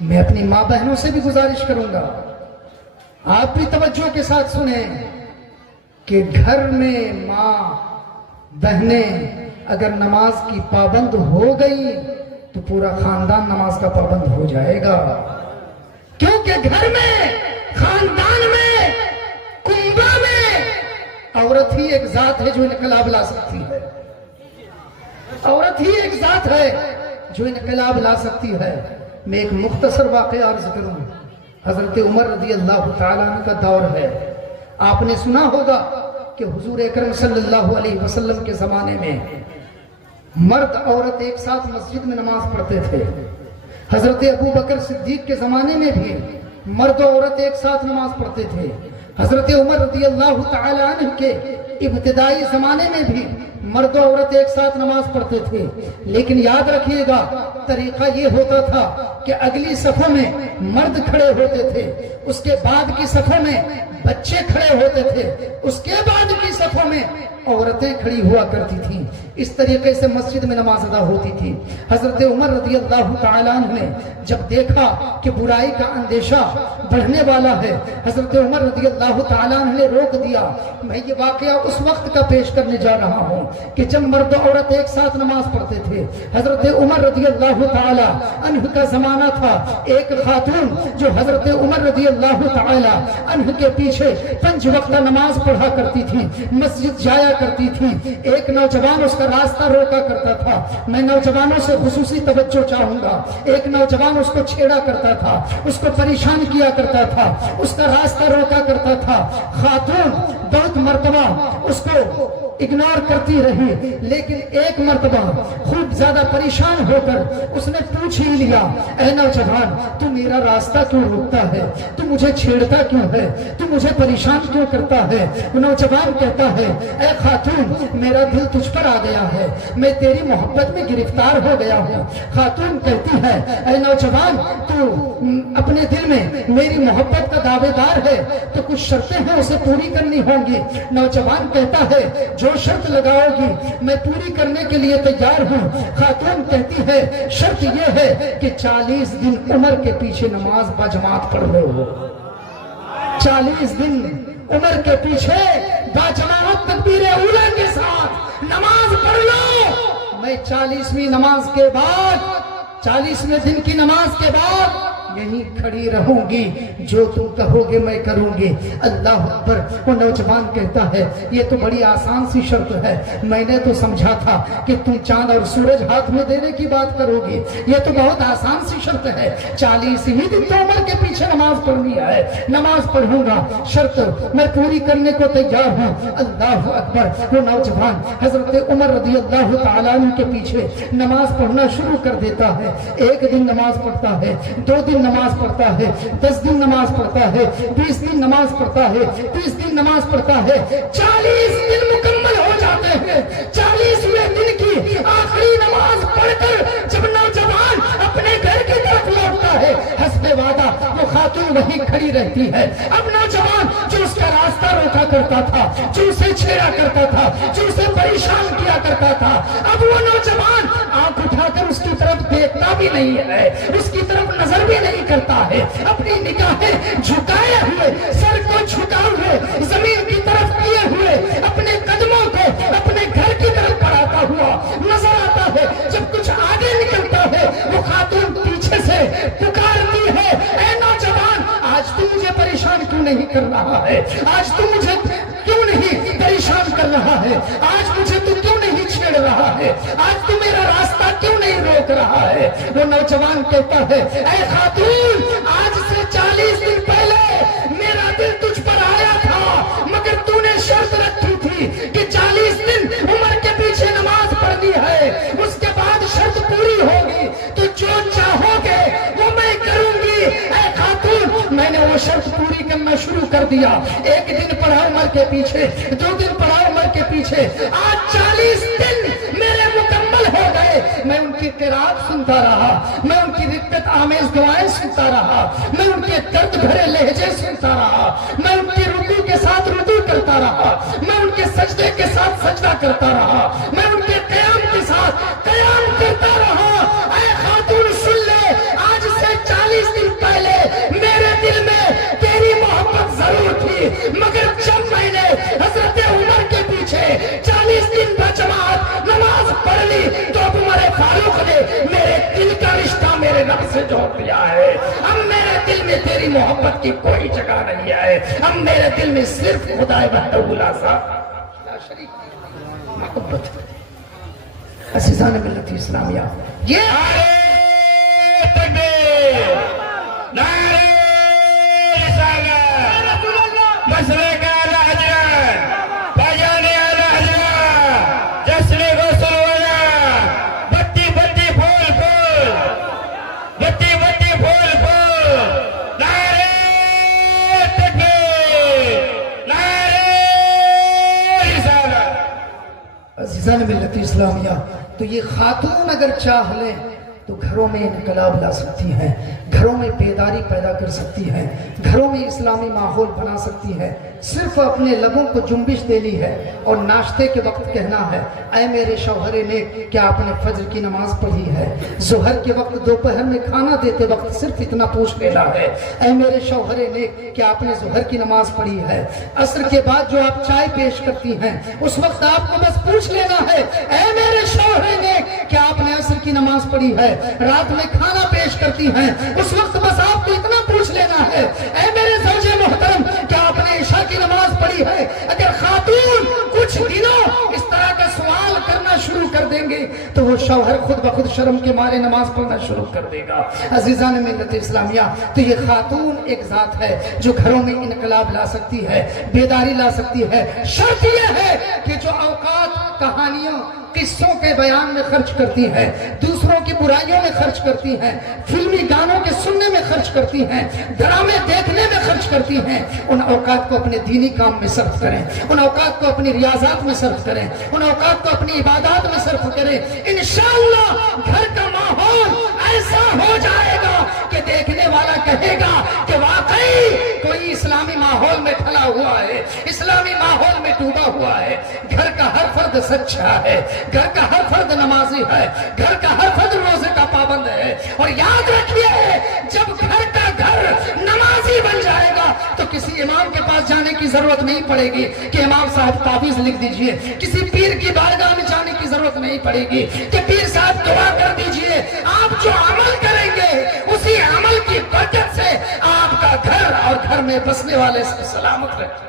میں اپنی ماں بہنوں سے بھی گزارش کروں گا، آپ بھی توجہ کے ساتھ سنیں کہ گھر میں ماں بہنیں اگر نماز کی پابند ہو گئی تو پورا خاندان نماز کا پابند ہو جائے گا، کیونکہ گھر میں، خاندان میں، کنبہ میں عورت ہی ایک ذات ہے جو انقلاب لا سکتی ہے، عورت ہی ایک ذات ہے جو انقلاب لا سکتی ہے۔ میں ایک مختصر واقعہ عرض کروں، حضرت عمر رضی اللہ تعالیٰ عنہ کا دور ہے۔ آپ نے سنا ہوگا کہ حضور اکرم صلی اللہ علیہ وسلم کے زمانے میں مرد عورت ایک ساتھ مسجد میں نماز پڑھتے تھے۔ حضرت ابو بکر صدیق کے زمانے میں بھی مرد و عورت ایک ساتھ نماز پڑھتے تھے۔ حضرت عمر رضی اللہ تعالی عنہ کے ابتدائی زمانے میں بھی مرد و عورت ایک ساتھ نماز پڑھتے تھے، لیکن یاد رکھیے گا طریقہ یہ ہوتا تھا کہ اگلی صفوں میں مرد کھڑے ہوتے تھے، اس کے بعد کی صفوں میں بچے کھڑے ہوتے تھے، اس کے بعد کی صفوں میں عورتیں کھڑی ہوا کرتی تھیں۔ اس طریقے سے مسجد میں نماز ادا ہوتی تھی۔ حضرت عمر رضی اللہ تعالیٰ عنہ نے جب دیکھا کہ برائی کا اندیشہ بڑھنے والا ہے، حضرت عمر رضی اللہ تعالیٰ عنہ نے روک دیا۔ میں یہ واقعہ اس وقت کا پیش کرنے جا رہا ہوں کہ جب مرد و عورت ایک ساتھ نماز پڑھتے تھے، حضرت عمر رضی اللہ تعالیٰ عنہ کا زمانہ تھا۔ ایک خاتون جو حضرت عمر رضی اللہ تعالیٰ عنہ کے پیچھے 5 وقت نماز پڑھا کرتی تھی، مسجد جایا کرتی تھی، ایک نوجوان اس کا راستہ روکا کرتا تھا۔ میں نوجوانوں سے خصوصی توجہ چاہوں گا۔ ایک نوجوان اس کو چھیڑا کرتا تھا، اس کو پریشان کیا کرتا تھا، اس کا راستہ روکا کرتا تھا۔ خاتون بہت مرتبہ اس کو اگنور کرتی رہی، لیکن ایک مرتبہ خوب زیادہ پریشان ہو کر اس نے پوچھ ہی لیا، اے نوجوان تو میرا راستہ کیوں روکتا ہے؟ تو مجھے چھیڑتا کیوں ہے؟ تو مجھے پریشان کیوں کرتا ہے؟ نوجوان کہتا ہے، اے خاتون میرا دل تجھ پر آ گیا ہے، میں تیری محبت میں گرفتار ہو گیا ہوں۔ خاتون کہتی ہے، اے نوجوان تو اپنے دل میں میری محبت کا دعوے دار ہے تو کچھ شرطیں ہیں اسے پوری کرنی ہوں گی۔ نوجوان کہتا ہے، جو شرط لگاؤ گی میں پوری کرنے کے لیے تیار ہوں۔ خاتون کہتی ہے، شرط یہ ہے کہ 40 دن عمر کے پیچھے نماز باجماعت پڑھ رہے ہو۔ 40 دن عمر کے پیچھے باجماعت تکبیر اولیٰ کے ساتھ نماز پڑھ لو۔ میں 40ویں نماز کے بعد، 40ویں دن کی نماز کے بعد یہیں کھڑی رہوں گی، جو تم کہو گے میں کروں گی۔ اللہ اکبر۔ وہ نوجوان کہتا ہے، یہ تو بڑی آسان سی شرط ہے، میں نے تو سمجھا تھا کہ تم چاند اور سورج ہاتھ میں دینے کی بات کرو گی، یہ تو بہت آسان سی شرط ہے۔ 40 دن تو عمر کے پیچھے نماز پڑھنی ہے، نماز پڑھوں گا، شرط میں پوری کرنے کو تیار ہوں۔ اللہ اکبر۔ وہ نوجوان حضرت عمر رضی اللہ تعالیٰ عنہ کے پیچھے نماز پڑھنا شروع کر دیتا ہے۔ ایک دن نماز پڑھتا ہے، 2 دن نماز پڑھتا ہے، 10 دن نماز پڑھتا ہے، 20 دن نماز پڑھتا ہے، 30 دن نماز پڑھتا ہے، 40 دن مکمل ہو جاتے ہیں۔ 40ویں دن کی آخری نماز پڑھ کر جب نوجوان اپنے گھر کی طرف لوٹتا ہے، حسب وعدہ وہ خاتون وہیں کھڑی رہتی ہے۔ اب نوجوان جو اس کا راستہ روکا کرتا تھا، جو اسے چھیڑا کرتا تھا، جو اسے پریشان کیا کرتا تھا، اب وہ نوجوان آنکھ اٹھا کر اس کی طرف دیکھتا بھی نہیں ہے، اس کی طرف نظر بھی نہیں کرتا ہے، اپنی نگاہیں جھکائے ہوئے، سر کو جھکائے ہوئے، زمین کی طرف کیے ہوئے، اپنے قدموں کو اپنے گھر کی طرف بڑھاتا ہوا نظر آتا ہے۔ جب کچھ آگے نکلتا ہے، وہ خاتون پیچھے سے پکارتی ہے، اے نوجوان آج تو مجھے پریشان کیوں نہیں کر رہا ہے؟ آج تو مجھے کیوں نہیں پریشان کر رہا ہے؟ آج مجھے تو کیوں نہیں چھیڑ رہا ہے؟ آج تو میرا راستہ کیوں نہیں روک رہا ہے؟ وہ نوجوان کہتا ہے، اے خاتون آج سے 40 دن پہلے میرا دل تجھ پر آیا تھا، مگر تو نے شرط رکھی تھی کہ 40 دن عمر کے پیچھے نماز پڑھنی ہے، اس کے بعد شرط پوری ہوگی تو جو چاہو گے وہ میں کروں گی۔ اے خاتون میں نے وہ شرط پوری کرنا شروع کر دیا۔ 1 دن پڑھا عمر کے پیچھے، 2 دن پڑھا عمر کے پیچھے، آج 40 دن میرے مکمل ہو گئے۔ میں ان کی قرات سنتا رہا، میں ان کی رقت آمیز دعائیں سنتا رہا، میں ان کے درد بھرے لہجے سنتا رہا، میں ان کی رکوع کے ساتھ رکوع کرتا رہا، میں ان کے سجدے کے ساتھ سجدہ کرتا رہا، میں ان کے قیام کے ساتھ قیام کرتا رہا۔ اے خاتون سن لے، آج سے 40 سے جوڑ دیا ہے. اب میرے دل میں تیری محبت کی کوئی جگہ نہیں ہے. اب میرے دل میں صرف خدا وحدہ لا شریک کی محبت ہے. عزیزان ملت اسلامیہ، یہ نعرہ تکبیر، نعرہ رسالت، مشرق اعلی حضرت، بجان اعلی حضرت، جشن غسل والا، بتی بتی پھول پھول، بتی بتی پھول پھول، نعرہ تکبیر، نعرہ رسالت. عزیزان ملت اسلامیہ، تو یہ خاتون اگر چاہ لیں تو گھروں میں انقلاب لا سکتی ہیں، گھروں میں بیداری پیدا کر سکتی ہیں، گھروں میں اسلامی ماحول بنا سکتی ہے. صرف اپنے لبوں کو جنبش دے لی ہے اور ناشتے کے وقت کہنا ہے اے میرے شوہر نیک کیا آپ نے فجر کی نماز پڑھی ہے. ظہر کے وقت دوپہر میں کھانا دیتے وقت صرف اتنا پوچھ لینا ہے اے میرے شوہر نیک کیا آپ نے ظہر کی نماز پڑھی ہے. عصر کے بعد جو آپ چائے پیش کرتی ہیں اس وقت آپ کو بس پوچھ لینا ہے اے میرے شوہر نیک کیا آپ نے عصر کی نماز پڑھی ہے. رات میں کھانا پیش کرتی ہیں اس وقت بس آپ کو اتنا پوچھ لینا ہے اے میرے زوج محترم کیا آپ نے عشاء کی نماز پڑھی ہے. اگر خاتون کچھ دنوں اس طرح کا سوال کرنا شروع کر دیں گے تو وہ شوہر خود بخود شرم کے مارے نماز پڑھنا شروع کر دے گا. عزیزان ملت اسلامیہ، تو یہ خاتون ایک ذات ہے جو گھروں میں انقلاب لا سکتی ہے، بیداری لا سکتی ہے. شرط یہ ہے کہ جو اوقات کہانیوں قصوں کے بیان میں خرچ کرتی ہے، دوسروں کی برائیوں میں خرچ کرتی ہیں، فلمی گانوں کے سننے میں خرچ کرتی ہیں، ڈرامے دیکھنے میں خرچ کرتی ہیں، ان اوقات کو اپنے دینی کام میں صرف کریں، ان اوقات کو اپنی ریاضات میں صرف کریں، ان اوقات کو اپنی عبادات میں صرف کریں. انشاءاللہ گھر کا ماحول ایسا ہو جائے گا کہ دیکھنے والا کہے گا کہ واقعی کوئی اسلامی ماحول میں ڈھلا ہوا ہے، اسلامی ماحول میں ڈوبا ہوا ہے. گھر کا ہر فرد سچا ہے، گھر کا ہر فرد نمازی ہے، گھر کا ہر فرد روزے کا پابند ہے. اور یاد رکھیے جب گھر کا گھر نمازی بن جائے گا تو کسی امام کے پاس جانے کی ضرورت نہیں پڑے گی کہ امام صاحب تعویذ لکھ دیجئے. کسی پیر کی بارگاہ میں جانے کی ضرورت نہیں پڑے گی کہ پیر صاحب دعا کر دیجئے. آپ جو عمل کریں گے اسی عمل کی برکت سے آپ کا گھر اور گھر میں بسنے والے سلامت رہے.